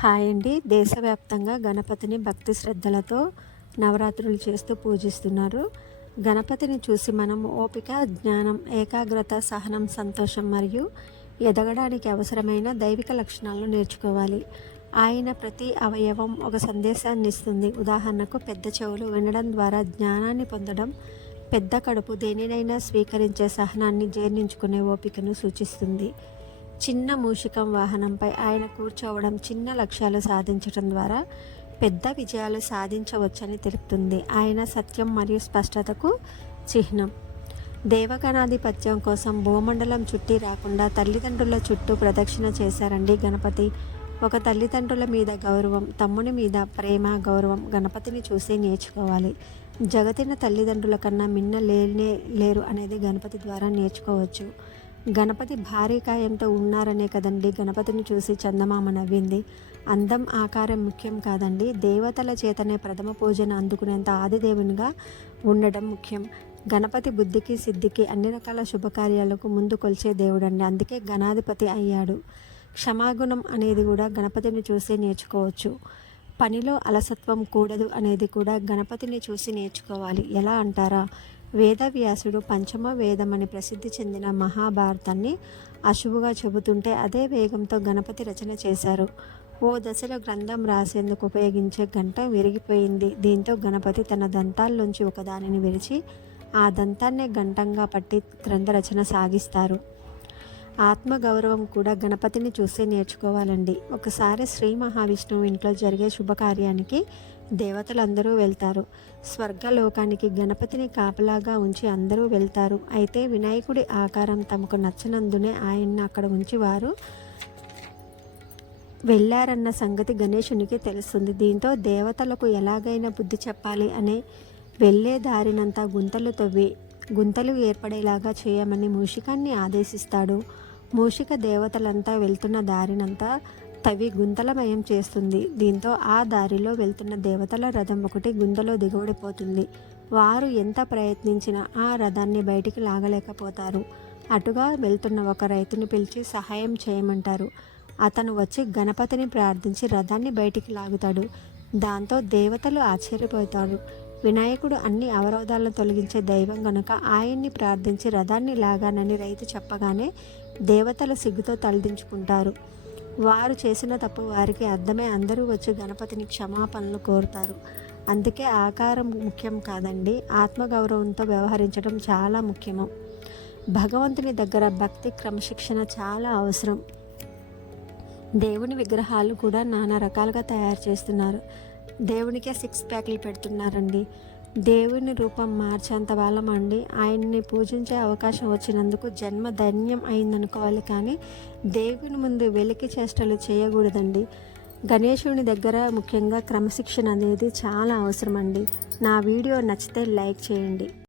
Hi అండి. దేశవ్యాప్తంగా గణపతిని భక్తి శ్రద్ధలతో నవరాత్రులు చేస్తూ పూజిస్తున్నారు. గణపతిని చూసి మనం ఓపిక, జ్ఞానం, ఏకాగ్రత, సహనం, సంతోషం మరియు ఎదగడానికి అవసరమైన దైవిక లక్షణాలను నేర్చుకోవాలి. ఆయన ప్రతి అవయవం ఒక సందేశాన్ని ఇస్తుంది. ఉదాహరణకు పెద్ద చెవులు వినడం ద్వారా జ్ఞానాన్ని పొందడం, పెద్ద కడుపు దేనినైనా స్వీకరించే సహనాన్ని, జీర్ణించుకునే ఓపికను సూచిస్తుంది. చిన్న మూషికం వాహనంపై ఆయన కూర్చోవడం చిన్న లక్ష్యాలు సాధించడం ద్వారా పెద్ద విజయాలు సాధించవచ్చని తెలుపుతుంది. ఆయన సత్యం మరియు స్పష్టతకు చిహ్నం. దేవగణాధిపత్యం కోసం భూమండలం చుట్టి రాకుండా తల్లిదండ్రుల చుట్టూ ప్రదక్షిణ చేశారండి గణపతి. ఒక తల్లిదండ్రుల మీద గౌరవం, తమ్ముని మీద ప్రేమ, గౌరవం గణపతిని చూసి నేర్చుకోవాలి. జగతిన తల్లిదండ్రుల కన్నా మిన్న లేనే లేరు అనేది గణపతి ద్వారా నేర్చుకోవచ్చు. గణపతి భారీ కాయంతో ఉన్నారనే కదండి గణపతిని చూసి చందమామ నవ్వింది. అందం, ఆకారం ముఖ్యం కాదండి, దేవతల చేతనే ప్రథమ పూజను అందుకునేంత ఆదిదేవునిగా ఉండడం ముఖ్యం. గణపతి బుద్ధికి, సిద్ధికి, అన్ని రకాల శుభకార్యాలకు ముందు కొలిచే దేవుడండి. అందుకే గణాధిపతి అయ్యాడు. క్షమాగుణం అనేది కూడా గణపతిని చూసి నేర్చుకోవచ్చు. పనిలో అలసత్వం కూడదు అనేది కూడా గణపతిని చూసి నేర్చుకోవాలి. ఎలా అంటారా? వేదవ్యాసుడు పంచమ వేదమని ప్రసిద్ధి చెందిన మహాభారతాన్ని అశువుగా చెబుతుంటే అదే వేగంతో గణపతి రచన చేశారు. ఓ దశలో గ్రంథం రాసేందుకు ఉపయోగించే గంటం విరిగిపోయింది. దీంతో గణపతి తన దంతాల్లోంచి ఒకదానిని విరిచి ఆ దంతాన్నే గంటంగా పట్టి గ్రంథ రచన సాగిస్తారు. ఆత్మగౌరవం కూడా గణపతిని చూసి నేర్చుకోవాలండి. ఒకసారి శ్రీ మహావిష్ణువు ఇంట్లో జరిగే శుభకార్యానికి దేవతలందరూ వెళ్తారు. స్వర్గలోకానికి గణపతిని కాపలాగా ఉంచి అందరూ వెళ్తారు. అయితే వినాయకుడి ఆకారం తమకు నచ్చనందునే ఆయన్ని అక్కడ ఉంచి వారు వెళ్ళారన్న సంగతి గణేశునికి తెలుస్తుంది. దీంతో దేవతలకు ఎలాగైనా బుద్ధి చెప్పాలి అనే వెళ్ళే దారినంతా గుంతలు తవ్వి గుంతలు ఏర్పడేలాగా చేయమని మూషికాన్ని ఆదేశిస్తాడు. మూషిక దేవతలంతా వెళ్తున్న దారినంతా తవ్వి గుంతలమయం చేస్తుంది. దీంతో ఆ దారిలో వెళ్తున్న దేవతల రథం ఒకటి గుంతలో దిగబడిపోతుంది. వారు ఎంత ప్రయత్నించినా ఆ రథాన్ని బయటికి లాగలేకపోతారు. అటుగా వెళ్తున్న ఒక రైతుని పిలిచి సహాయం చేయమంటారు. అతను వచ్చి గణపతిని ప్రార్థించి రథాన్ని బయటికి లాగుతాడు. దాంతో దేవతలు ఆశ్చర్యపోతారు. వినాయకుడు అన్ని అవరోధాలను తొలగించే దైవం గనుక ఆయన్ని ప్రార్థించి రథాన్ని లాగానని రైతు చెప్పగానే దేవతల సిగ్గుతో తలదించుకుంటారు. వారు చేసిన తప్పు వారికి అర్థమై అందరూ వచ్చి గణపతిని క్షమాపణలు కోరుతారు. అందుకే ఆకారం ముఖ్యం కాదండి, ఆత్మగౌరవంతో వ్యవహరించడం చాలా ముఖ్యము. భగవంతుని దగ్గర భక్తి, క్రమశిక్షణ చాలా అవసరం. దేవుని విగ్రహాలు కూడా నానా రకాలుగా తయారు చేస్తున్నారు. దేవునికే 6 ప్యాక్లు పెడుతున్నారండి. దేవుని రూపం మార్చేంత వాళ్ళమండి. ఆయన్ని పూజించే అవకాశం వచ్చినందుకు జన్మ ధన్యం అయిందనుకోవాలి. కానీ దేవుని ముందు వెలికి చేష్టలు చేయకూడదండి. గణేశుని దగ్గర ముఖ్యంగా క్రమశిక్షణ అనేది చాలా అవసరం అండి. నా వీడియో నచ్చితే లైక్ చేయండి.